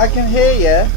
I can hear you.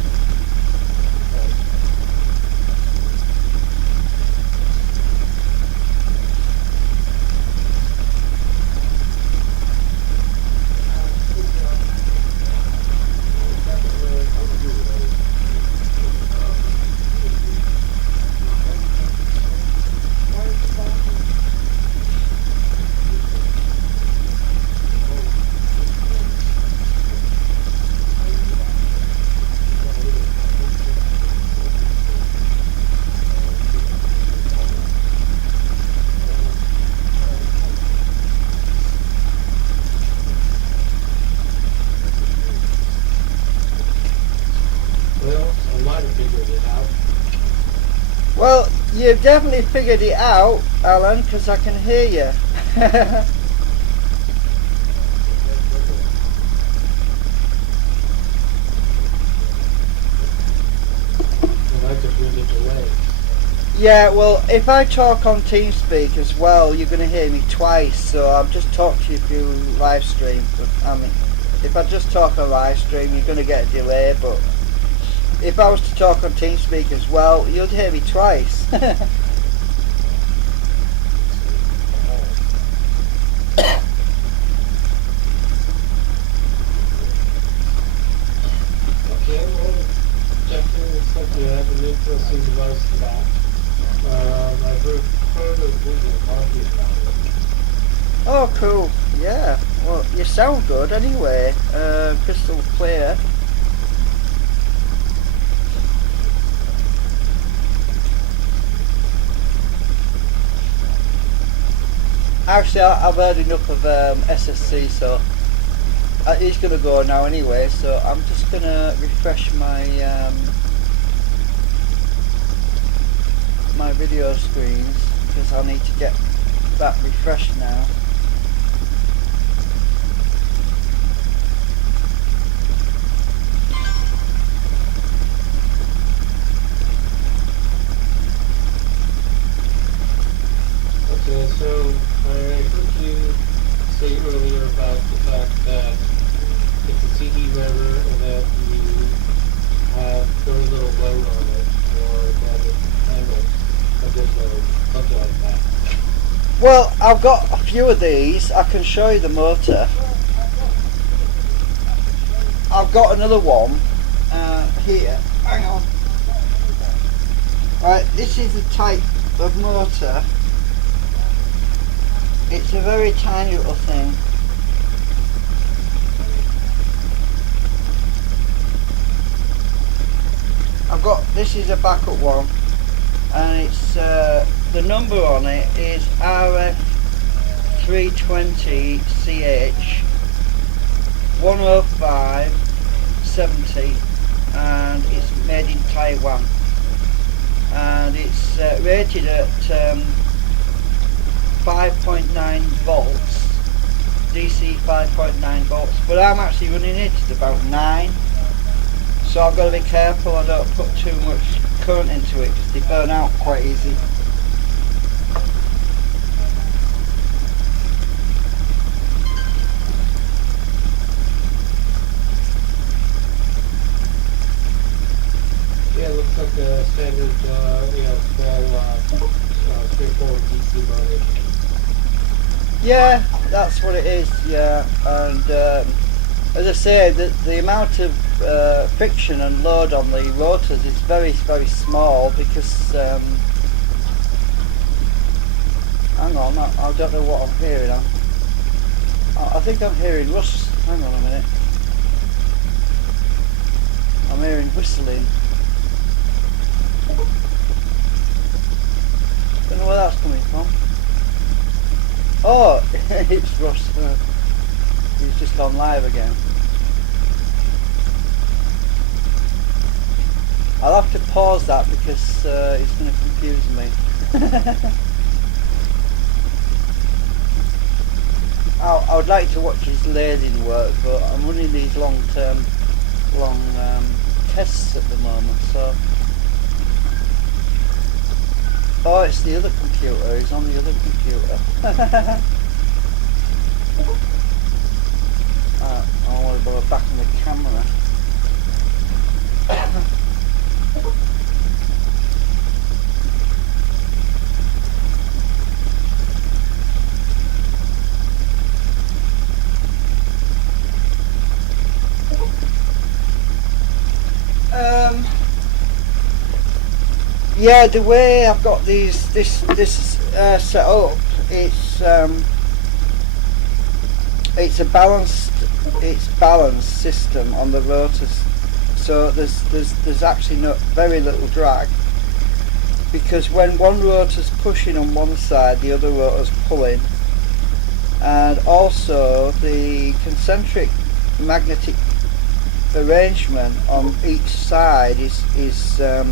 Well, you've definitely figured it out, Alan, because I can hear you. Yeah, well, if I talk on TeamSpeak as well, you're going to hear me twice, so I've just talked to you through live stream. But, I mean, if I just talk on live stream, you're going to get a delay, but if I was to talk on TeamSpeak as well, you'd hear me twice. Okay, well, definitely looks like you have an interesting device for that. I've heard of Google talking about it. Oh, cool. Yeah. Well, you sound good anyway. Crystal clear. Actually, I've heard enough of SSC, so it's going to go now anyway. So I'm just going to refresh my my video screens because I need to get that refreshed now. Okay, so I heard you say earlier about the fact that it's a CD driver and that you have very little load on it, or that it handles a good load, something like that. Well, I've got a few of these. I can show you the motor. I've got another one here. Hang on. Right, this is the type of motor. It's a very tiny little thing. This is a backup one, and it's the number on it is RF320CH 10570, and it's made in Taiwan, and it's rated at 5.9 volts, DC 5.9 volts, but I'm actually running it at about 9, so I've got to be careful I don't put too much current into it because they burn out quite easy. Yeah, it looks like a standard, small, straightforward DC motor. Yeah, that's what it is, yeah, and as I say, the amount of friction and load on the rotors is very, very small because, hang on, I don't know what I'm hearing. I think I'm hearing rust. Hang on a minute. I'm hearing whistling. Don't know where that's coming from. Oh, it's Russ. He's just gone live again. I'll have to pause that because it's going to confuse me. I would like to watch his lasing work, but I'm running these long tests at the moment, so. Oh, it's the other computer. He's on the other computer. I want to go back on the camera. Yeah, the way I've got this set up, it's a balanced system on the rotors, so there's actually very little drag, because when one rotor's pushing on one side, the other rotor's pulling, and also the concentric magnetic arrangement on each side is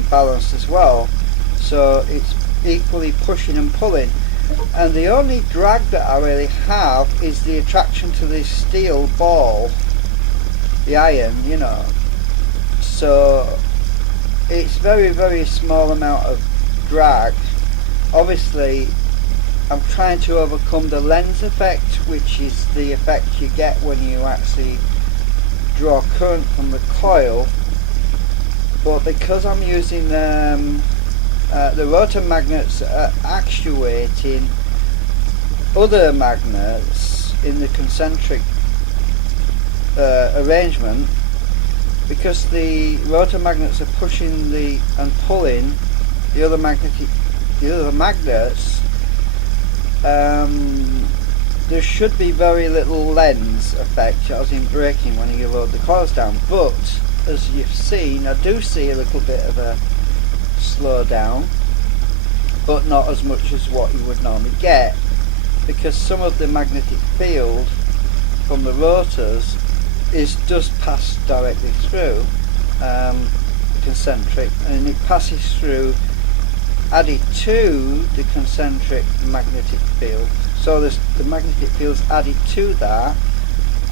balanced as well, so it's equally pushing and pulling. And the only drag that I really have is the attraction to the steel ball, the iron, you know. So it's very small amount of drag. Obviously I'm trying to overcome the LENZ effect, which is the effect you get when you actually draw current from the coil, but because I'm using the rotor magnets are actuating other magnets in the concentric arrangement, because the rotor magnets are pushing and pulling the other magnets, there should be very little LENZ effect, as in braking, when you load the coils down. But as you've seen, I do see a little bit of a slow down, but not as much as what you would normally get, because some of the magnetic field from the rotors does pass directly through concentric, and it passes through added to the concentric magnetic field. So the magnetic field's added to that,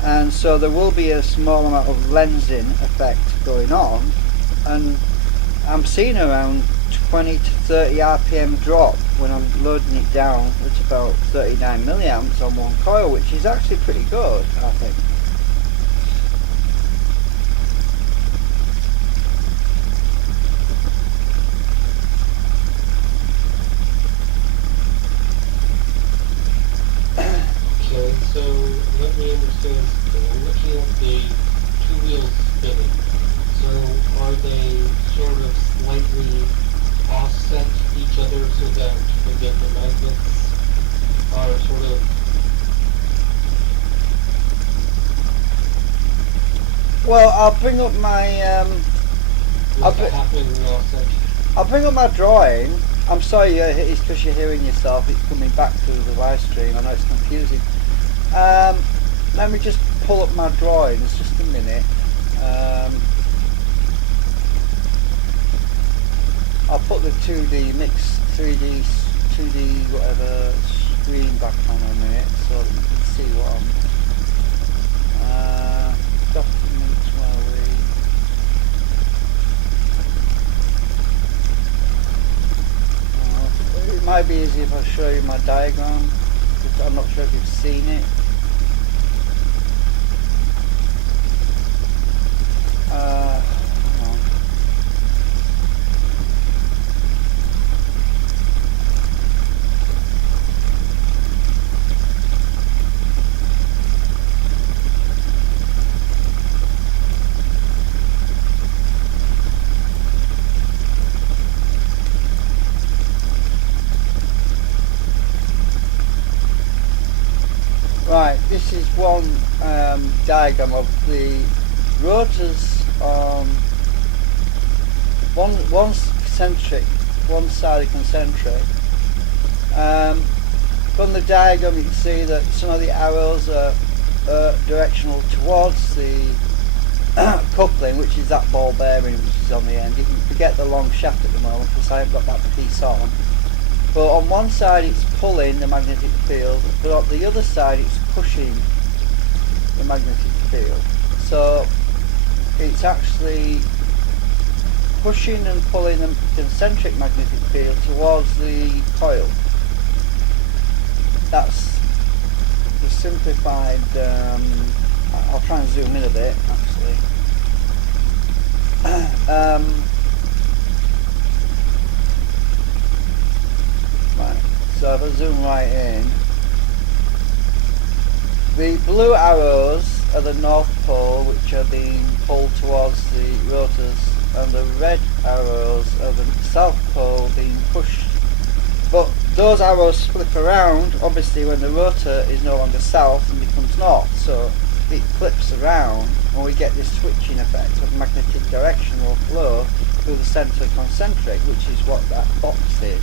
and so there will be a small amount of lensing effect going on, and I'm seeing around 20 to 30 RPM drop when I'm loading it down at about 39 milliamps on one coil, which is actually pretty good, I think. Okay, so let me understand something. I'm looking at the two wheels spinning. So are they sort of slightly offset each other so that, again, the magnets are sort of... Well, I'll bring up my I'll bring up my drawing. I'm sorry, it's because you're hearing yourself, it's coming back through the live stream. I know it's confusing. Let me just pull up my drawings, just a minute. I'll put the 2D mix, 3D, 2D, whatever screen back on a minute so that you can see what I'm... documents, where are we? It might be easy if I show you my diagram, because I'm not sure if you've seen it. Hang on. Right, this is one diagram of the rotors on one concentric, one side of concentric. From the diagram you can see that some of the arrows are directional towards the coupling, which is that ball bearing which is on the end. You can forget the long shaft at the moment because I haven't got that piece on. But on one side it's pulling the magnetic field, but on the other side it's pushing the magnetic field. So it's actually pushing and pulling the concentric magnetic field towards the coil. That's the simplified, I'll try and zoom in a bit actually. Right, so if I zoom right in, the blue arrows are the North Pole, which are being pulled towards the rotors, and the red arrows are the south pole being pushed. But those arrows flip around, obviously, when the rotor is no longer south and becomes north, so it flips around and we get this switching effect of magnetic directional flow through the centre concentric, which is what that box is.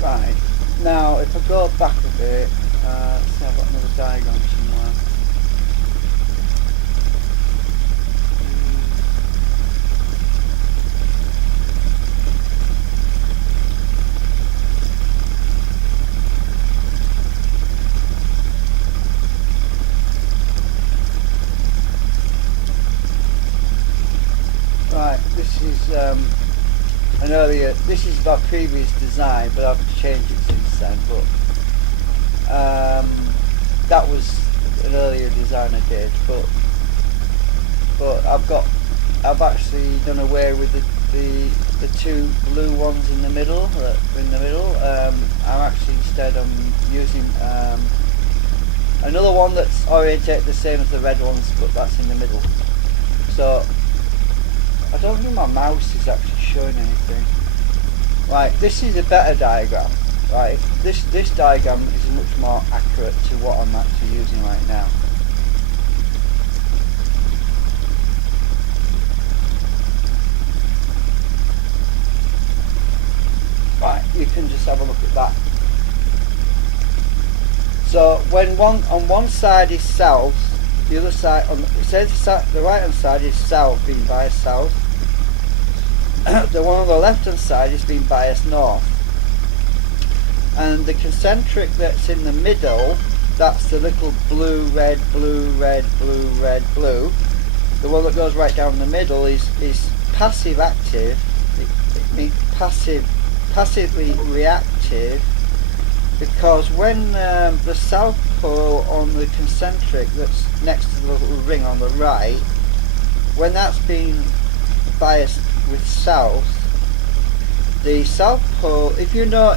Right, now if I go back a bit, let's see, I've got another diagram somewhere. Right, this is an earlier, this is my previous design, but I've changed it since then, but that was an earlier design I did, but I've actually done away with the two blue ones in the middle, I'm actually instead using another one that's orientated the same as the red ones, but that's in the middle. So I don't think my mouse is actually showing anything. Right, this is a better diagram. Right, this diagram is much more accurate to what I'm actually using right now. Right, you can just have a look at that. So when on one side is south, the other side, it says the right hand side is south, being biased south. The one on the left hand side is being biased north. And the concentric that's in the middle, that's the little blue, red, blue, red, blue, red, blue. The one that goes right down the middle is passive active. It means passively reactive, because when the south pole on the concentric that's next to the little ring on the right, when that's being biased with south, the south pole, if you know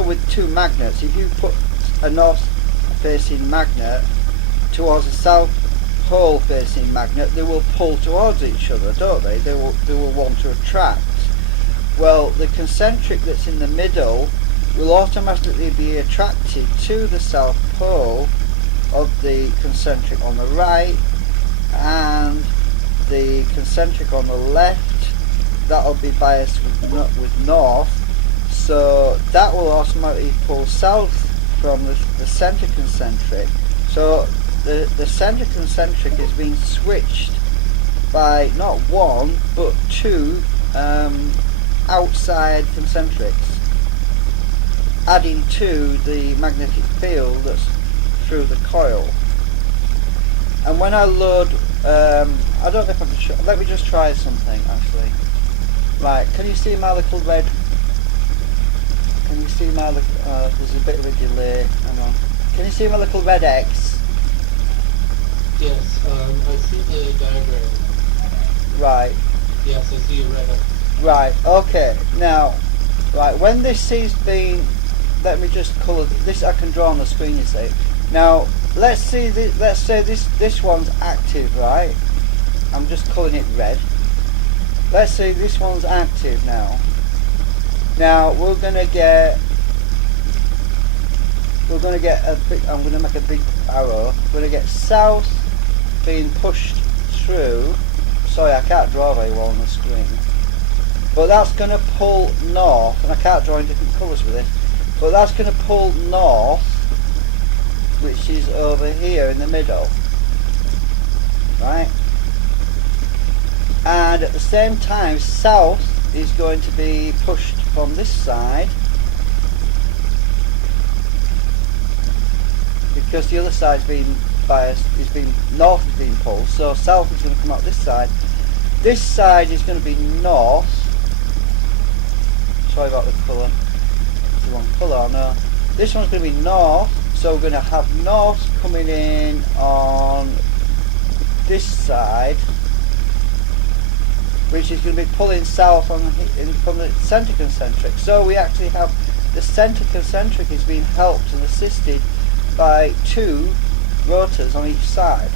with two magnets, if you put a north facing magnet towards a south pole facing magnet, they will pull towards each other, don't they? They will want to attract. Well, the concentric that's in the middle will automatically be attracted to the south pole of the concentric on the right, and the concentric on the left, that'll be biased with north, so that will automatically pull south from the centre concentric. So the centre concentric is being switched by not one but two outside concentrics, adding to the magnetic field that's through the coil. And when I load, I don't know if I can show, let me just try something actually. Right, can you see my little red, can you see my little, there's a bit of a delay, hang on. Can you see my little red X? Yes, I see the diagram. Right. Yes, I see a red X. Right, okay, now, right, when this is being, let me just colour, this I can draw on the screen, you see. Now, let's say this one's active, right? I'm just colouring it red. Let's say this one's active now. Now we're gonna get a big, I'm gonna make a big arrow. We're gonna get south being pushed through. Sorry, I can't draw very well on the screen. But that's gonna pull north, and I can't draw in different colours with it. But that's gonna pull north, which is over here in the middle. Right? And at the same time, south is going to be pushed from this side, because the other side's being biased, north is being pulled, so south is going to come out this side. This side is going to be north. Sorry about the colour. It's the wrong colour, no. This one's going to be north, so we're going to have north coming in on this side, which is going to be pulling south from the centre concentric. So we actually have the centre concentric is being helped and assisted by two rotors on each side,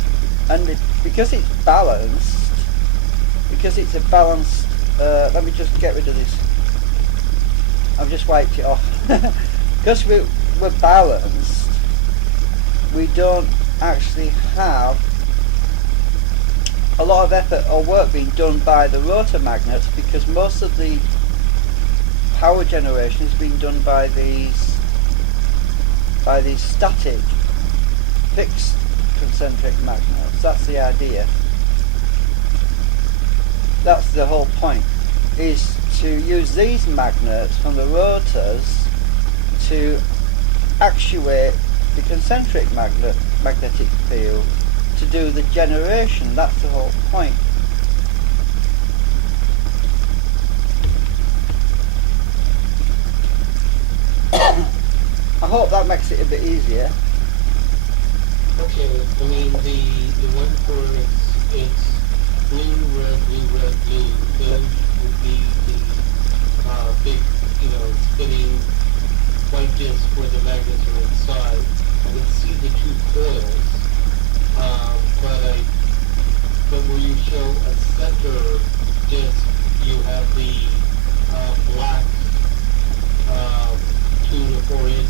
and because it's balanced, because it's a balanced, let me just get rid of this, I've just wiped it off. Because we're balanced, we don't actually have a lot of effort or work being done by the rotor magnets, because most of the power generation is being done by these static fixed concentric magnets. That's the idea. That's the whole point, is to use these magnets from the rotors to actuate the concentric magnetic field to do the generation. That's the whole point. I hope that makes it a bit easier. Okay, I mean the one for it's blue, red, blue. Those would be the big, spinning white disc where the magnets are inside. I can see the two coils, but where you show a center disc, you have the black 2 to 4 inch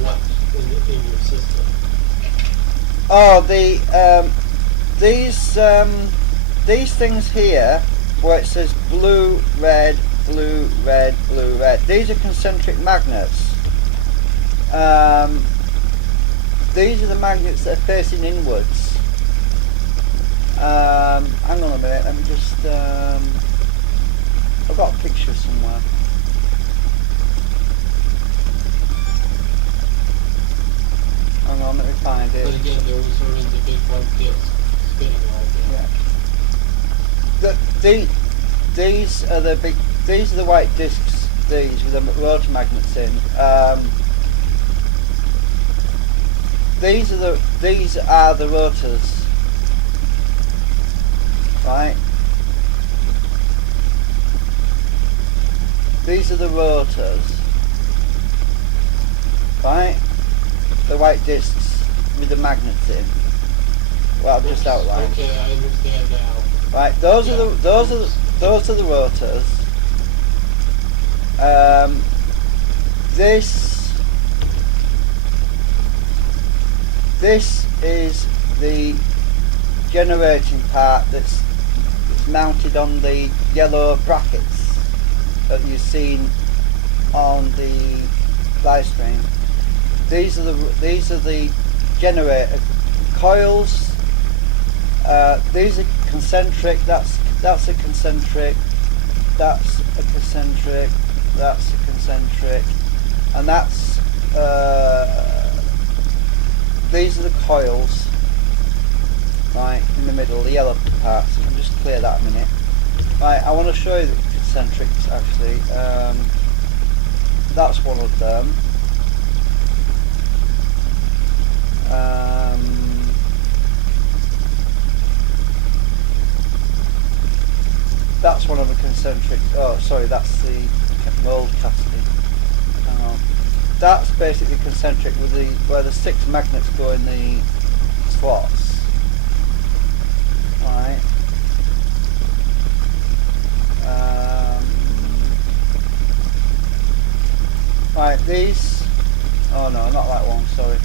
what in your system? Oh, these things here, where it says blue, red, blue, red, blue, red. These are concentric magnets. These are the magnets that are facing inwards. Hang on a minute. Let me just. I've got a picture somewhere. Hang on, let me find it. But again, those are in the big one disc spinning all day. Yeah. These are the big. These are the white discs. These with the rotor magnets in. These are the rotors. Right. These are the rotors. Right. The white discs with the magnets in. Well, I've just outlined. Okay, I understand now. Right, those are the rotors. This is the generating part that's mounted on the yellow brackets that you've seen on the live stream. These are the generator coils. These are concentric. That's a concentric. That's a concentric. That's a concentric, and that's these are the coils. Right in the middle, the yellow parts. I'll just clear that a minute. Right, I want to show you the concentrics actually. That's one of them. That's one of the concentric. Oh, sorry, that's the mold casting. Hang on. That's basically concentric with where the 6 magnets go in the slots. Alright. Right, these. Oh no, not that one. Sorry.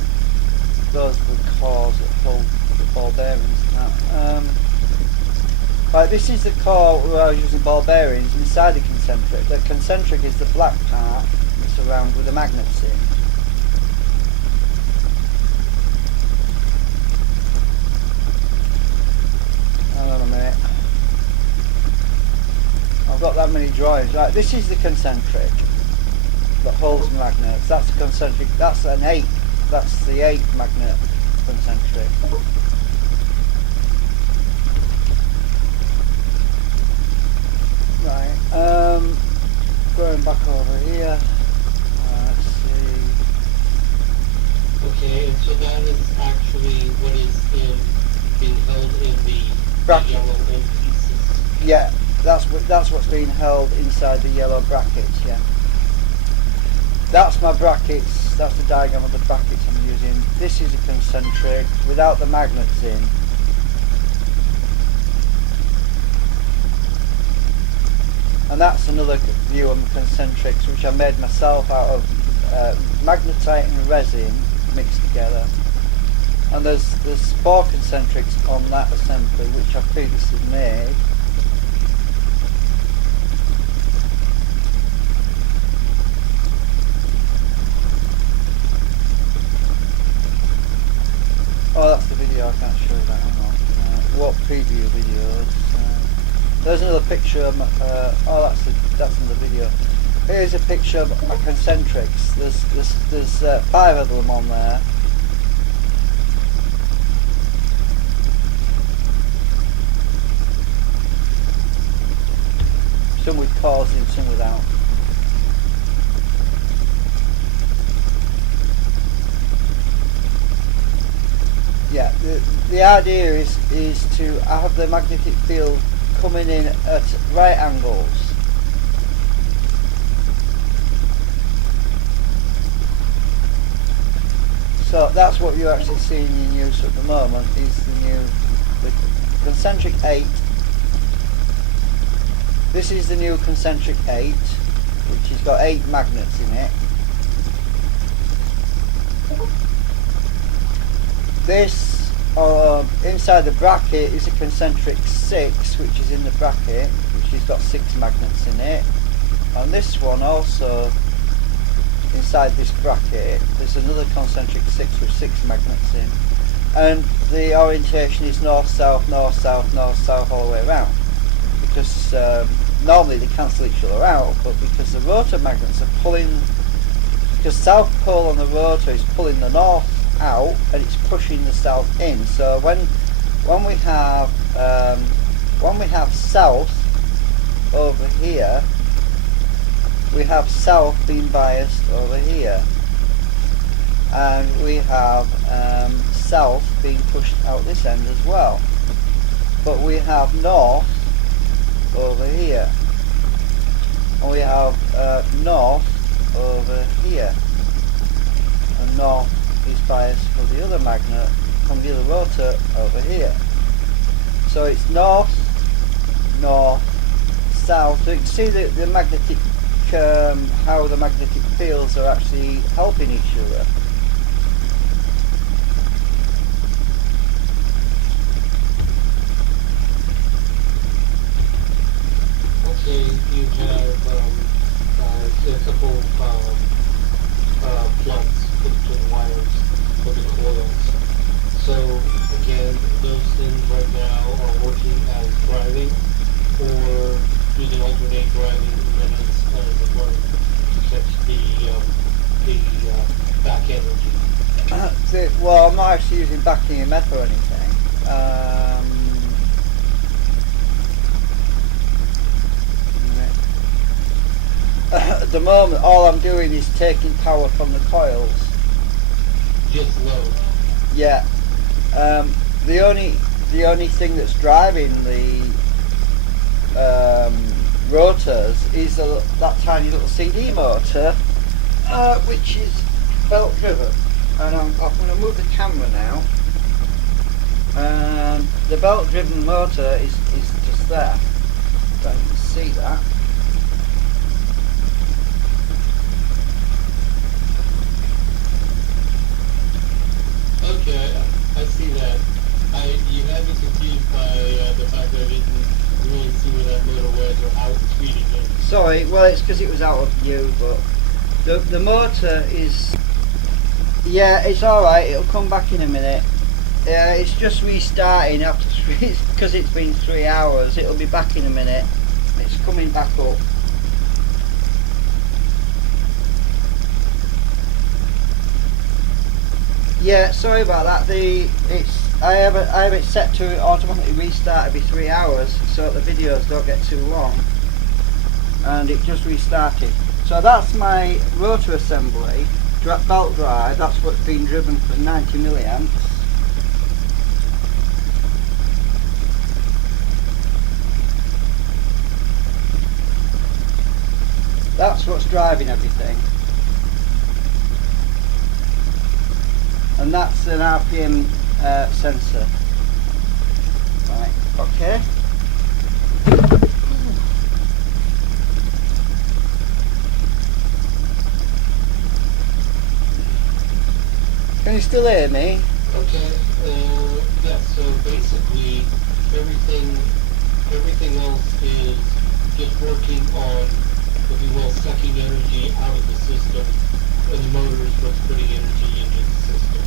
Those are the cores that hold the ball bearings. Now, right, this is the core where I was using ball bearings inside the concentric. The concentric is the black part that's around with the magnets in. Hang on a minute. I've got that many drawings. Right, this is the concentric that holds the magnets. That's the concentric. That's an 8. That's the 8 magnet concentric. Right, going back over here. Let's see. Okay, and so that is actually what is being held in the yellow end pieces. Yeah, that's what's being held inside the yellow brackets. Yeah. That's my brackets, that's the diagram of the brackets I'm using. This is a concentric without the magnets in. And that's another view of the concentrics, which I made myself out of magnetite and resin mixed together. And there's 4 concentrics on that assembly, which I previously made. Oh, that's the video, I can't show you that anymore. What preview videos? There's another picture of my, oh, that's another video. Here's a picture of my concentrics. There's 5 of them on there. Some with coils in, some without. Yeah, the idea is to have the magnetic field coming in at right angles. So that's what you're actually seeing in use at the moment, is the concentric 8. This is the new concentric 8, which has got 8 magnets in it. This inside the bracket is a concentric 6, which is in the bracket, which has got 6 magnets in it. And this one also, inside this bracket, there's another concentric 6 with 6 magnets in. And the orientation is north, south, north, south, north, south, all the way around. Because normally they cancel each other out, but because the rotor magnets are pulling, because south pole on the rotor is pulling the north out and it's pushing the south in. So when we have south over here, we have south being biased over here, and we have south being pushed out this end as well. But we have north over here, and we have north over here, and north is biased for the other magnet from the other rotor over here. So it's north, north, south. So you can see the magnetic, how the magnetic fields are actually helping each other. Okay, you have a couple plugs to the wires for the coils. So again, those things right now are working as driving, or you can alternate driving minutes and the work to catch the back energy. Well, I'm not actually using back EMF or anything. At the moment, all I'm doing is taking power from the coils. Just load. Yeah. The only thing that's driving the rotors is that tiny little CD motor, which is belt driven. And I'm going to move the camera now. And the belt driven motor is just there. So you can see that. Okay, I see that. You had me confused by the fact that I didn't really see where that motor was or how it's feeding it. Sorry, well it's because it was out of view, but the motor is, yeah, it's alright, it'll come back in a minute. It's just restarting after 3, because it's been 3 hours, it'll be back in a minute. It's coming back up. Yeah, sorry about that. I have it set to automatically restart every 3 hours, so that the videos don't get too long. And it just restarted. So that's my rotor assembly, belt drive. That's what's been driven for 90 milliamps. That's what's driving everything. and that's an RPM sensor. Right, okay. Can you still hear me? Okay, yeah, so basically everything else is just working on, if you will, sucking energy out of the system, and the motor is what's putting energy into the system.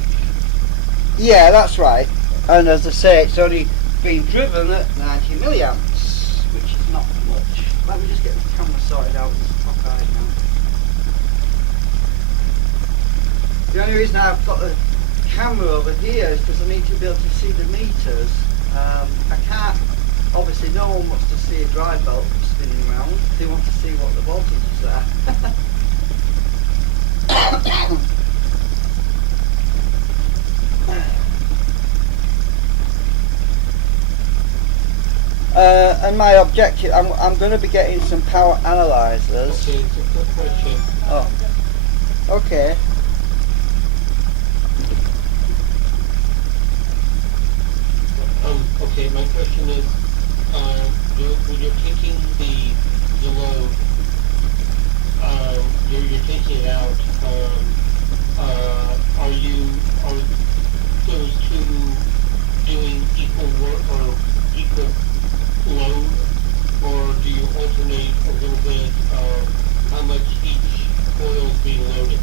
Yeah, that's right. And as I say, it's only being driven at 90 milliamps, which is not much. Let me just get the camera sorted out. It's cockeyed now. The only reason I've got the camera over here is because I need to be able to see the meters. I can't, obviously no one wants to see a drive belt spinning around. They want to see what the voltages are. And my objective, I'm going to be getting some power analyzers. Okay, it's a quick question. Oh, okay. Okay, my question is, when you're taking the load, you're taking it out, are those two doing equal work or equal load, or do you alternate a little bit of how much each coil is being loaded?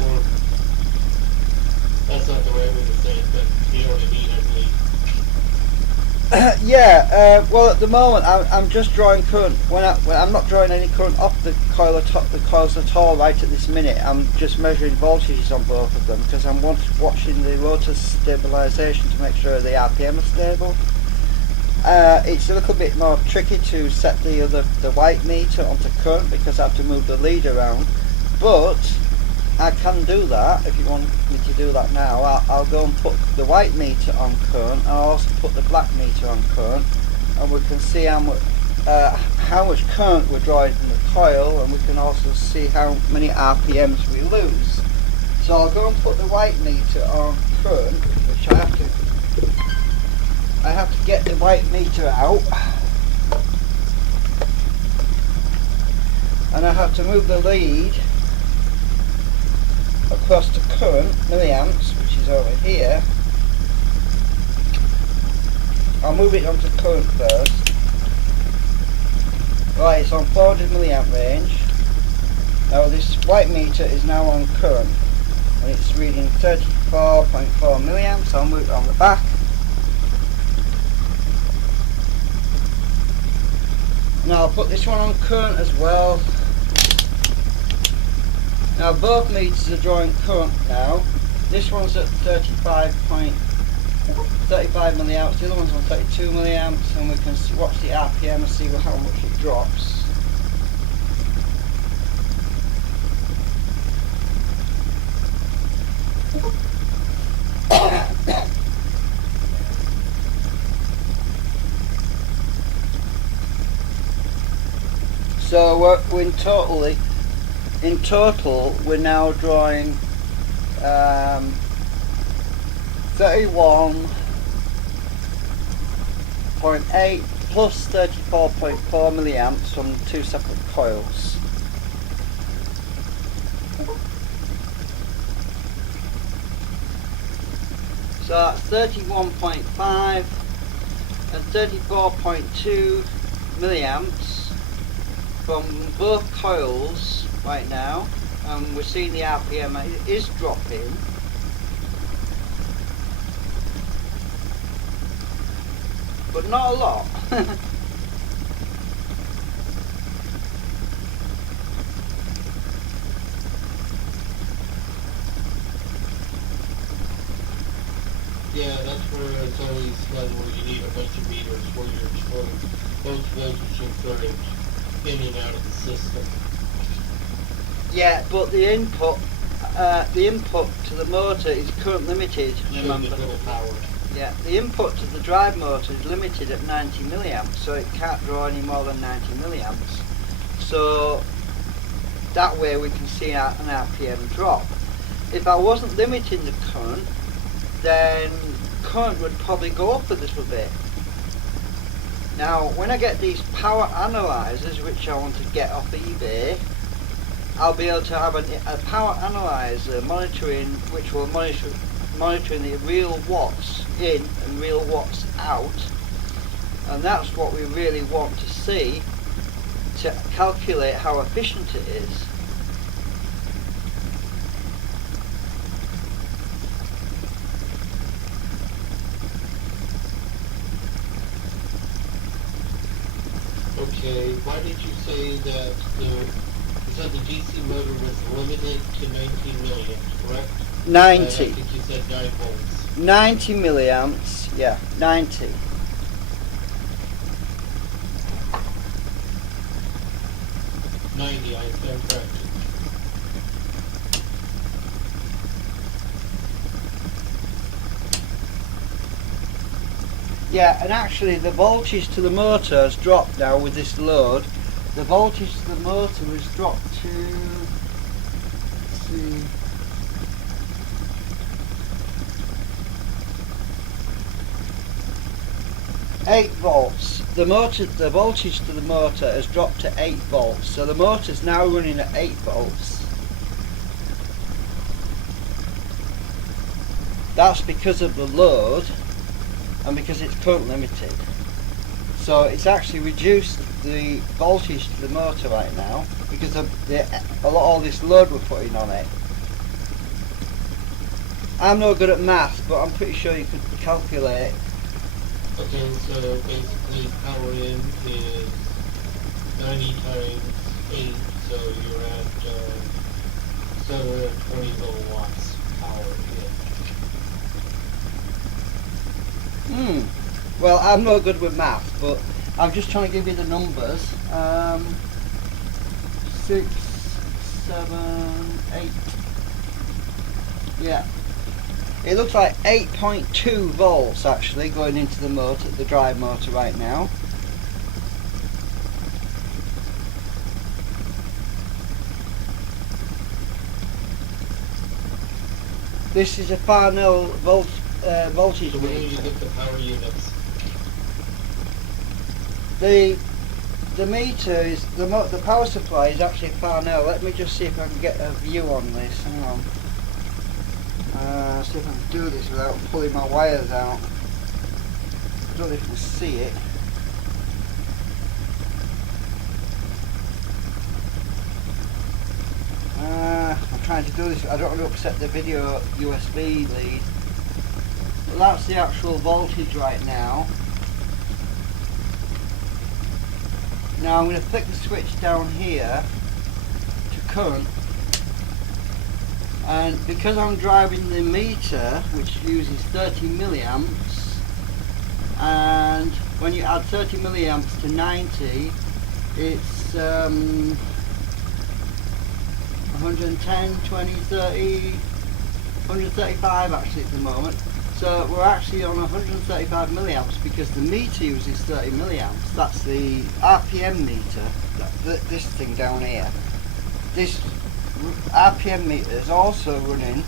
Or, that's not the right way to say it, but you know what I mean, I believe. Yeah, well at the moment I'm just drawing current. When I'm not drawing any current off the coils at all right at this minute. I'm just measuring voltages on both of them because I'm watching the rotor stabilization to make sure the RPM are stable. It's a little bit more tricky to set the white meter onto current because I have to move the lead around, but I can do that. If you want me to do that now, I'll go and put the white meter on current. I'll also put the black meter on current, and we can see how much current we're drawing from the coil, and we can also see how many RPMs we lose. So I'll go and put the white meter on current, which I have to get the white meter out, and I have to move the lead across to current milliamps, which is over here. I'll move it onto current first. Right, it's on 400 milliamp range. Now this white meter is now on current, and it's reading 34.4 milliamps. I'll move it on the back. Now I'll put this one on current as well. Now both meters are drawing current now. This one's at 35 milliamps, the other one's on 32 milliamps, and we can watch the RPM and see how much it drops. So we're in total we're now drawing 31.8 plus 34.4 milliamps from two separate coils. So that's 31.5 and 34.2 milliamps from both coils right now, and we're seeing the RPM is dropping. But not a lot. Yeah, that's where it's always fun, where you need a bunch of meters where you're exploring both voltage and current in and out of the system. Yeah, but the input to the motor is current limited. Remember. Show the little power. Yeah, the input to the drive motor is limited at 90 milliamps, so it can't draw any more than 90 milliamps. So that way we can see an RPM drop. if I wasn't limiting the current, then current would probably go up a little bit. Now, when I get these power analyzers, which I want to get off eBay, I'll be able to have a power analyzer monitoring, which will monitoring the real watts in and real watts out, and that's what we really want to see to calculate how efficient it is. Okay, why did you say that you said the DC motor was limited to 19 milliamps, correct? 90. I think you said 9 volts. 90 milliamps, yeah, 90. I stand corrected. Yeah, and actually the voltage to the motor has dropped now with this load. The voltage to the motor has dropped to, let's see, eight volts. The voltage to the motor has dropped to 8 volts. So the motor's now running at 8 volts. That's because of the load and because it's current limited. So it's actually reduced the voltage to the motor right now because of all this load we're putting on it. I'm not good at math, but I'm pretty sure you could calculate. Okay, so basically power in is 90 times 8, so you're at 720 kilowatts power in. Well, I'm not good with math, but I'm just trying to give you the numbers. 6, 7, 8. Yeah. It looks like 8.2 volts actually going into the motor, the drive motor right now. This is a Farnell voltage So where do you meter. get the power units? The meter is the power supply is actually Farnell. Let me just see if I can get a view on this. Hang on. See if I can do this without pulling my wires out. I don't know if you can see it. I'm trying to do this. I don't want to upset the video USB lead. But that's the actual voltage right now. Now I'm going to flick the switch down here to current, and because I'm driving the meter, which uses 30 milliamps, and when you add 30 milliamps to 90, it's 110, 20, 30, 135 actually at the moment. So we're actually on 135 milliamps because the meter uses 30 milliamps. That's the RPM meter, this thing down here. This RPM meter is also running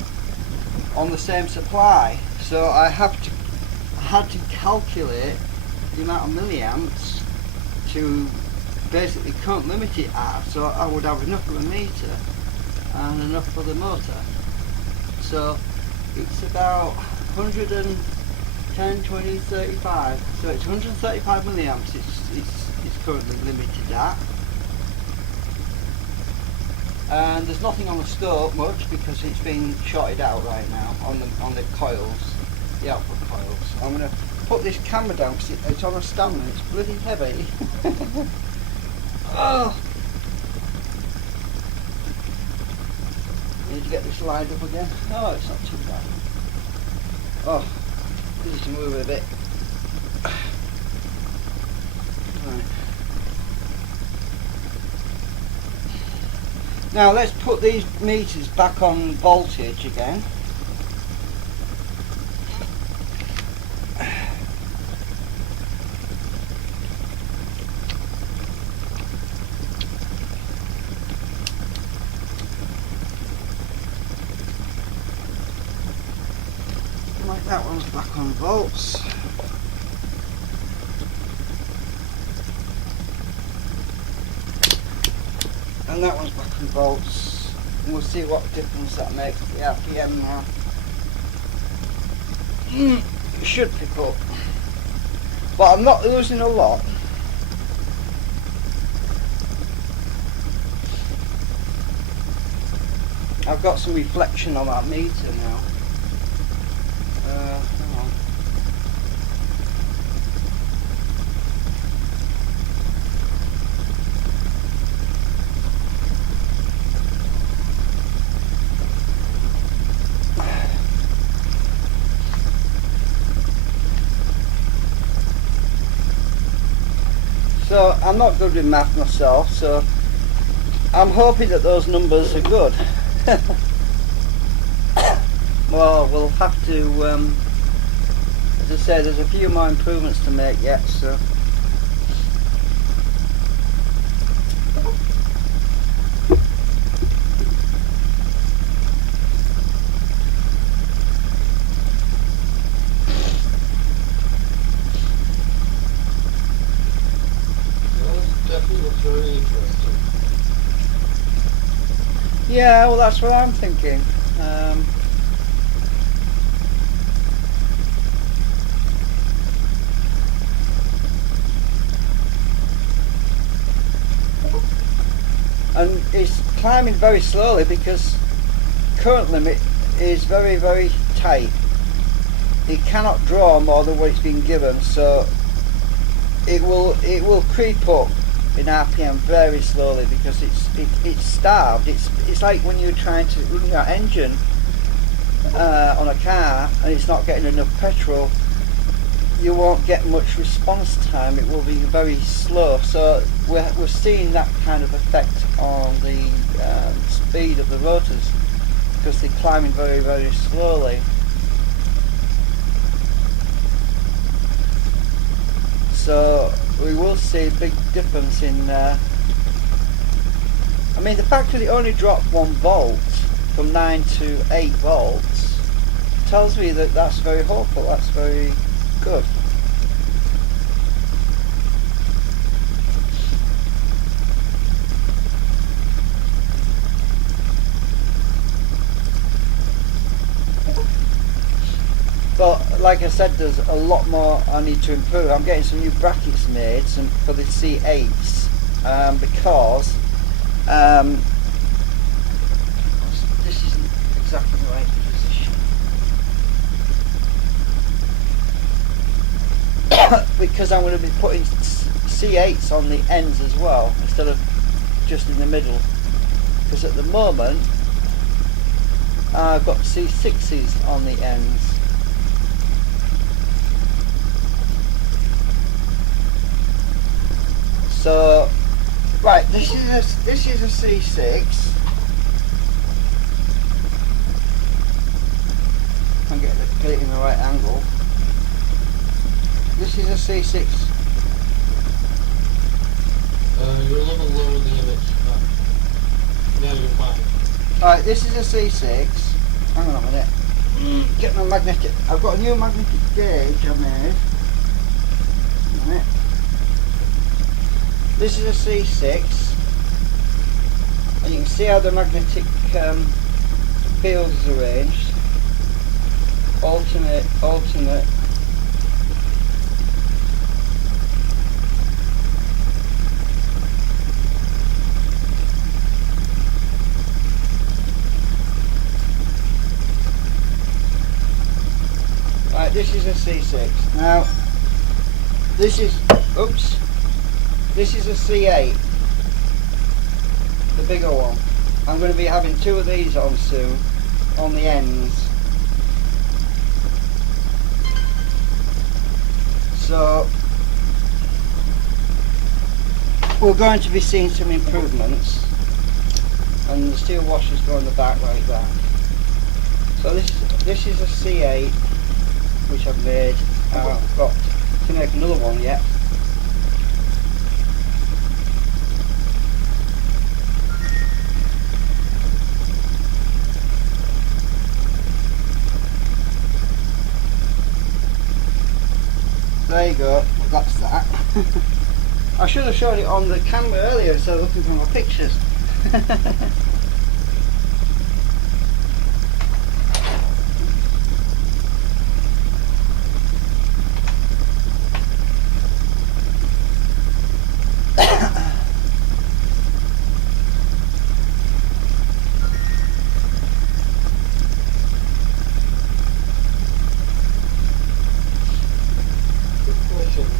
on the same supply. So I had to calculate the amount of milliamps to basically current limit it at, so I would have enough for a meter and enough for the motor. So it's about 110, 20, 35. So it's 135 milliamps. It's currently limited at. And there's nothing on the stove much because it's being shorted out right now on the coils, the output coils. I'm going to put this camera down because it's on a stand and it's bloody heavy. Oh. Need to get this lined up again. Oh, it's not too bad. Oh, this is moving a bit. Right. Now let's put these meters back on voltage again. Like that one's back on volts. And that one's back on volts. And we'll see what difference that makes to the RPM now. It should pick up. But I'm not losing a lot. I've got some reflection on that meter now. Hang on. So I'm not good with math myself, so I'm hoping that those numbers are good. Well, we'll have to, as I say, there's a few more improvements to make yet, so. Very interesting. Yeah, well, that's what I'm thinking. And it's climbing very slowly because current limit is very, very tight. It cannot draw more than what it's been given, so it will creep up in RPM very slowly because it's starved. It's like when you're trying to run your engine on a car and it's not getting enough petrol. You won't get much response time. It will be very slow. So we're seeing that kind of effect on the speed of the rotors because they're climbing very, very slowly. So we will see a big difference in. I mean, the fact that it only dropped 1 volt from 9 to 8 volts tells me that that's very hopeful. That's very good. But like I said, there's a lot more I need to improve. I'm getting some new brackets made for the C8s because this isn't exactly the right position. Because I'm going to be putting C8s on the ends as well instead of just in the middle. Because at the moment I've got C6s on the ends. So, right, this is a C6. I'm get it in the right angle. This is a C6. You're a little low in the image. Now you're fine. Alright, this is a C6. Hang on a minute. Get my magnetic. I've got a new magnetic gauge I made. A minute. This is a C6, and you can see how the magnetic field is arranged. Alternate. Right, this is a C6. Now, this is, oops. This is a C8, the bigger one. I'm going to be having 2 of these on soon, on the ends. So, we're going to be seeing some improvements. And the steel washers go in the back like that. So this is a C8, which I've made. I've got to make another one yet. there you go, that's that. I should have shown it on the camera earlier instead of looking for my pictures.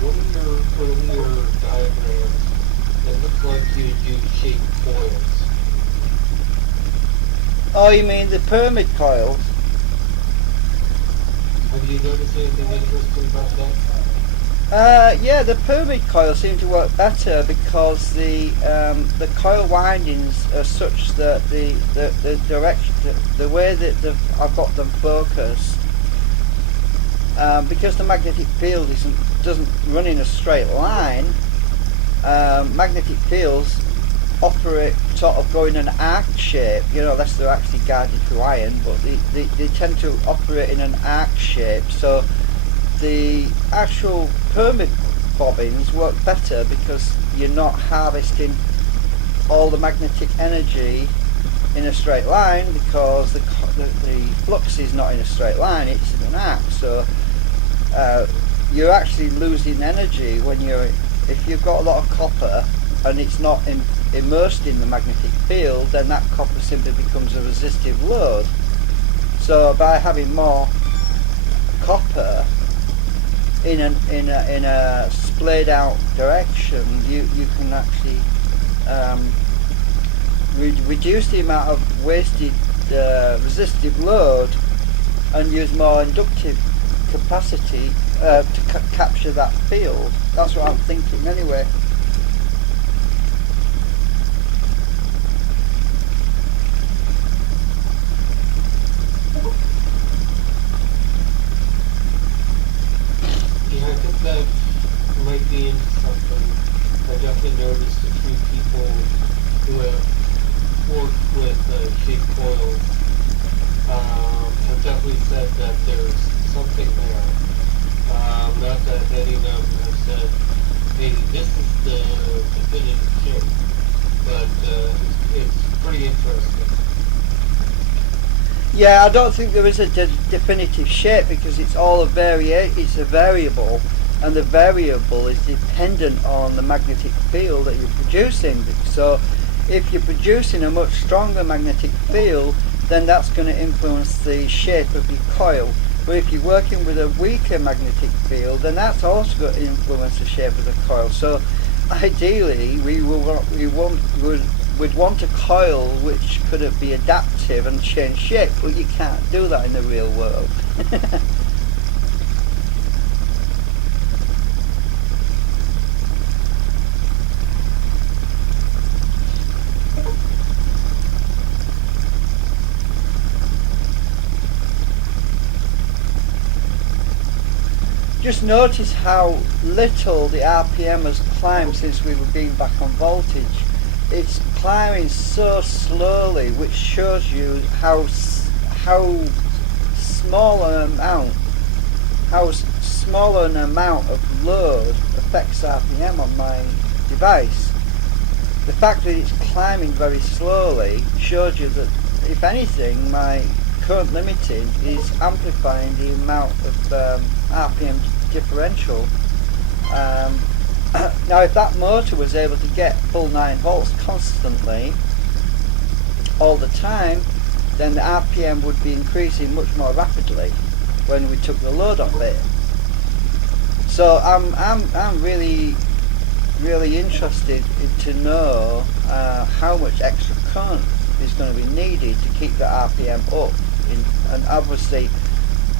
One of your earlier diagrams, it looks like you do shape coils. Oh, you mean the pyramid coils? Have you noticed anything interesting about that? Yeah, the pyramid coils seem to work better because the coil windings are such that the direction, the way that I've got them focused, because the magnetic field doesn't run in a straight line. Magnetic fields operate sort of go in an arc shape, you know, unless they're actually guided through iron, but they tend to operate in an arc shape. So the actual pyramid bobbins work better because you're not harvesting all the magnetic energy in a straight line, because the flux is not in a straight line, it's in an arc. So you're actually losing energy when if you've got a lot of copper and it's not immersed in the magnetic field, then that copper simply becomes a resistive load. So by having more copper in a splayed out direction, you can actually reduce the amount of wasted resistive load and use more inductive capacity to capture that field. That's what I'm thinking anyway. Yeah, I think that might be into something. I definitely noticed a few people who have worked with shape coils have definitely said that there's something there. Not that any of them have said, hey, this is the definitive shape, but it's pretty interesting. Yeah, I don't think there is a definitive shape, because it's all it's a variable, and the variable is dependent on the magnetic field that you're producing. So if you're producing a much stronger magnetic field, then that's going to influence the shape of your coil. But if you're working with a weaker magnetic field, then that's also going to influence the shape of the coil. So ideally we'd want a coil which could be adaptive and change shape, but you can't do that in the real world. Just notice how little the RPM has climbed since we were being back on voltage. It's climbing so slowly, which shows you how small an amount of load affects RPM on my device. The fact that it's climbing very slowly shows you that, if anything, my current limiting is amplifying the amount of RPM differential. Now if that motor was able to get full 9 volts constantly all the time, then the RPM would be increasing much more rapidly when we took the load off it. So I'm really interested to know how much extra current is going to be needed to keep the RPM up. And obviously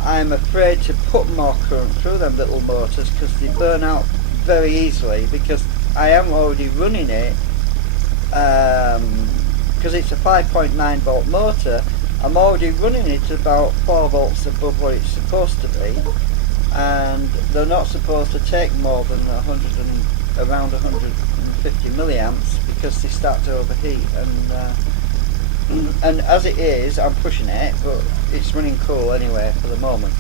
I'm afraid to put more current through them little motors, because they burn out very easily, because I am already running it, because it's a 5.9 volt motor. I'm already running it about 4 volts above what it's supposed to be, and they're not supposed to take more than around 150 milliamps, because they start to overheat. And as it is, I'm pushing it, but it's running cool anyway for the moment.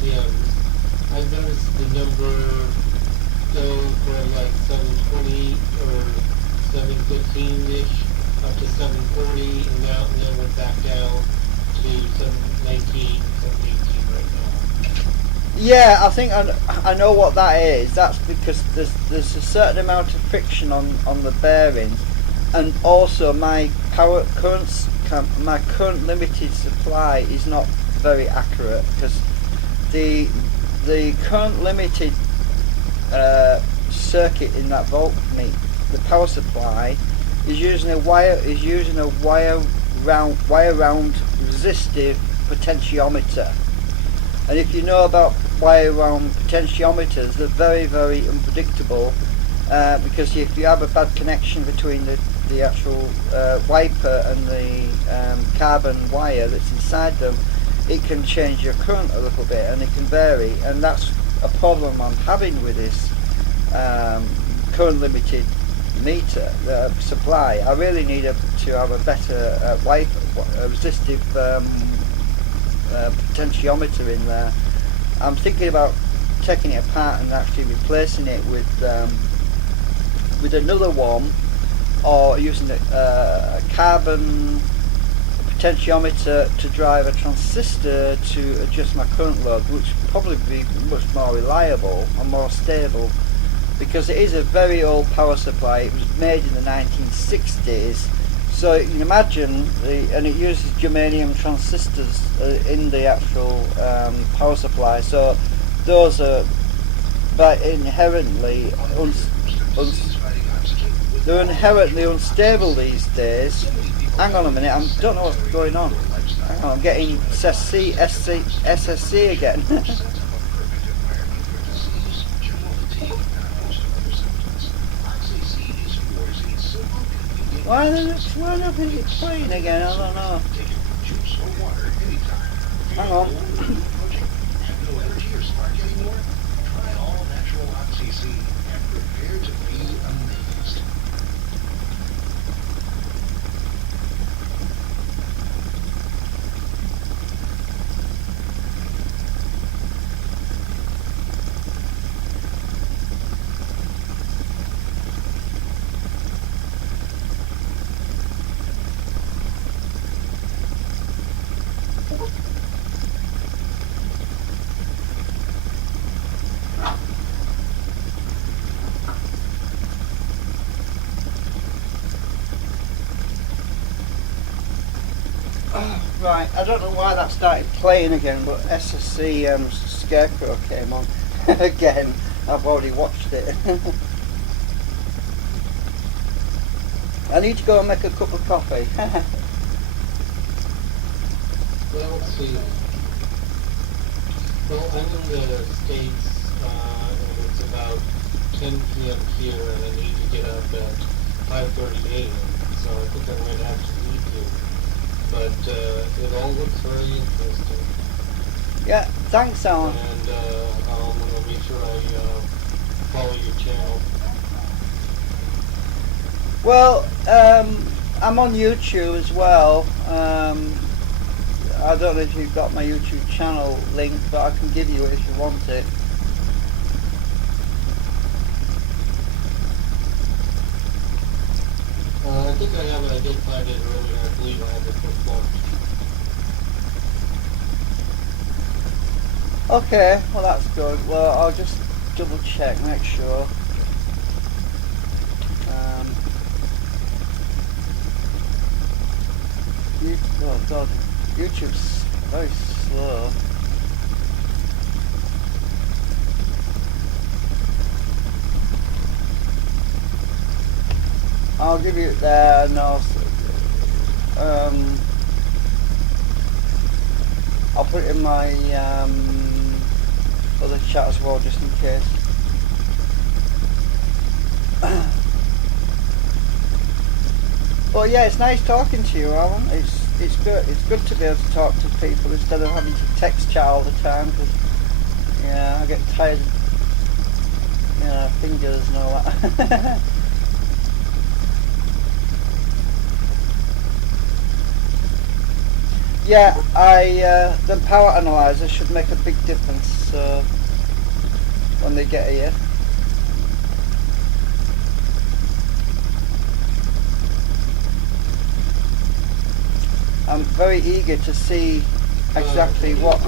RPMs, I've noticed the number go from like 720 or 715-ish up to 740, and now we're back down to 719, 718 right now. Yeah, I think I know what that is. That's because there's a certain amount of friction on the bearing, and also my current limited supply is not very accurate, because the current limited circuit in that voltmeter, the power supply, is using a wire round resistive potentiometer. And if you know about wire wound potentiometers, they're very, very unpredictable, because if you have a bad connection between the actual wiper and the carbon wire that's inside them, it can change your current a little bit, and it can vary, and that's a problem I'm having with this current limited meter supply. I really need to have a better resistive potentiometer in there. I'm thinking about taking it apart and actually replacing it with another one, or using a carbon potentiometer to drive a transistor to adjust my current load, which would probably be much more reliable and more stable, because it is a very old power supply. It was made in the 1960s, so you can imagine, and it uses germanium transistors in the actual power supply, so those are inherently they're inherently unstable these days. Hang on a minute, I don't know what's going on. Hang on, I'm getting SSC again. Why are they playing again? I don't know. Hang on. Right, I don't know why that started playing again, but SSC Scarecrow came on again. I've already watched it. I need to go and make a cup of coffee. Well, let's see. Well, I'm in the States, and it's about 10 p.m. here, and I need to get up at 5:30 a.m., so I think I'm going to have to leave you. But it all looks very interesting. Yeah, thanks, Alan. And I'm going to make sure I follow your channel. Well, I'm on YouTube as well. I don't know if you've got my YouTube channel link, but I can give you it if you want it. I think I have it. I did find it earlier. I believe I have it before. Okay, well that's good. Well, I'll just double check, make sure. Oh God, YouTube's very slow. I'll give you it there. No, I'll put it in my other chat as well, just in case. Well, yeah, it's nice talking to you, Alan. It's good. It's good to be able to talk to people instead of having to text chat all the time. Cause, yeah, I get tired. Fingers and all that. Yeah, the power analyzer should make a big difference when they get here. I'm very eager to see exactly what.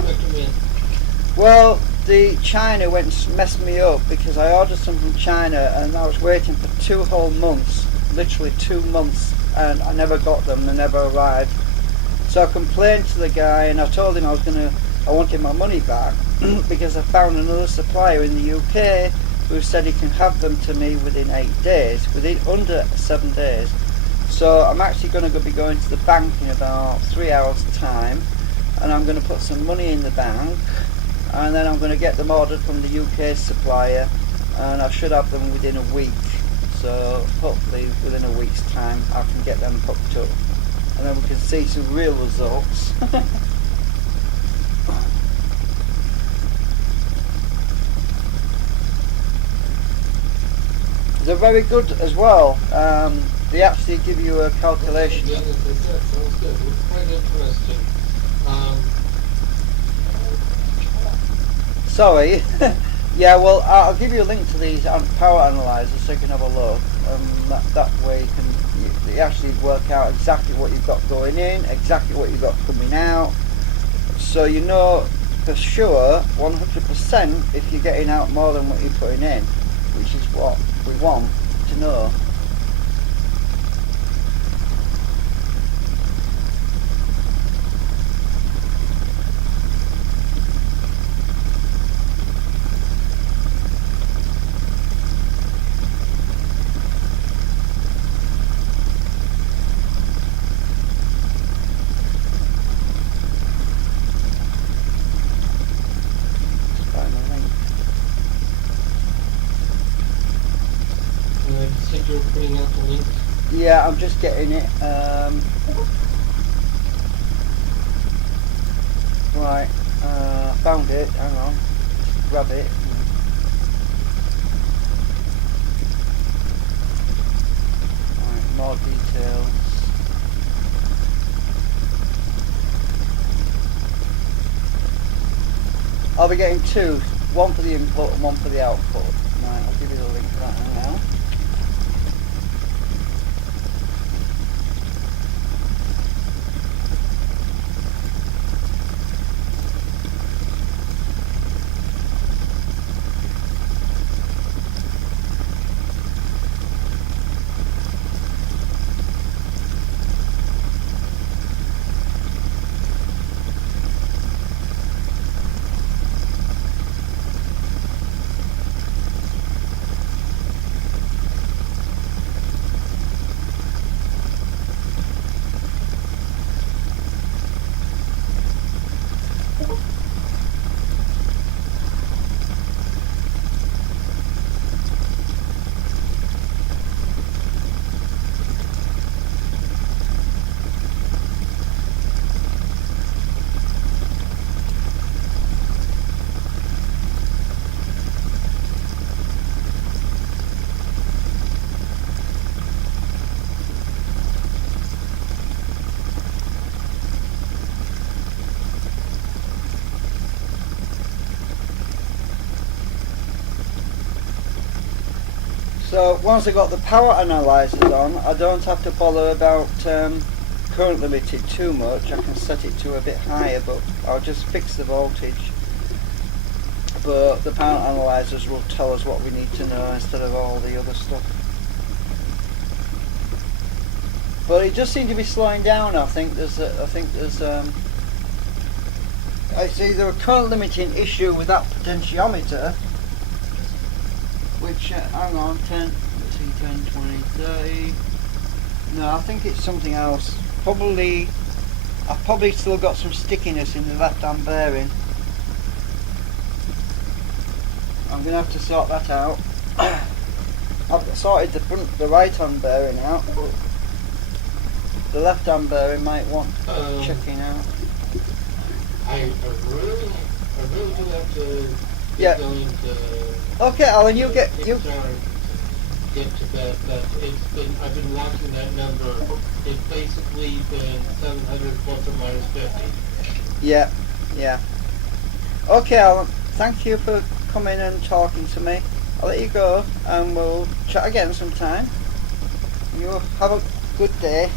Well, the China messed me up because I ordered some from China and I was waiting for 2 whole months, literally 2 months, and I never got them. They never arrived. So I complained to the guy and I told him I wanted my money back because I found another supplier in the UK who said he can have them to me within 8 days, within under 7 days. So I'm actually going to be going to the bank in about 3 hours time, and I'm going to put some money in the bank, and then I'm going to get them ordered from the UK supplier, and I should have them within a week. So hopefully within a week's time I can get them hooked up, and then we can see some real results. They're very good as well. They actually give you a calculation. Yeah, sounds good. It's quite interesting. Sorry. Yeah, well, I'll give you a link to these power analyzers so you can have a look. That way you actually work out exactly what you've got going in, exactly what you've got coming out. So you know for sure, 100%, if you're getting out more than what you're putting in, which is what we want to know. You said you were putting out the link. Yeah, I'm just getting it. Right, found it. Hang on, grab it. Right, more details. I'll be getting 2, one for the input and one for the output. Right, I'll give you the link right now. So once I've got the power analyzers on, I don't have to bother about current limited too much. I can set it to a bit higher, but I'll just fix the voltage. But the power analyzers will tell us what we need to know instead of all the other stuff. But it just seems to be slowing down. I think there's it's either a current limiting issue with that potentiometer, which, hang on, 10, let's see, 10, 20, 30, no, I think it's something else. I've probably still got some stickiness in the left hand bearing. I'm going to have to sort that out. I've sorted the right hand bearing out, but the left hand bearing might want checking out. I really do have to Yeah. get going to... Okay, Alan, you get. get to that, but I've been watching that number. It's basically been 700 plus or minus 50. Yeah, yeah. Okay, Alan, thank you for coming and talking to me. I'll let you go and we'll chat again sometime. You have a good day.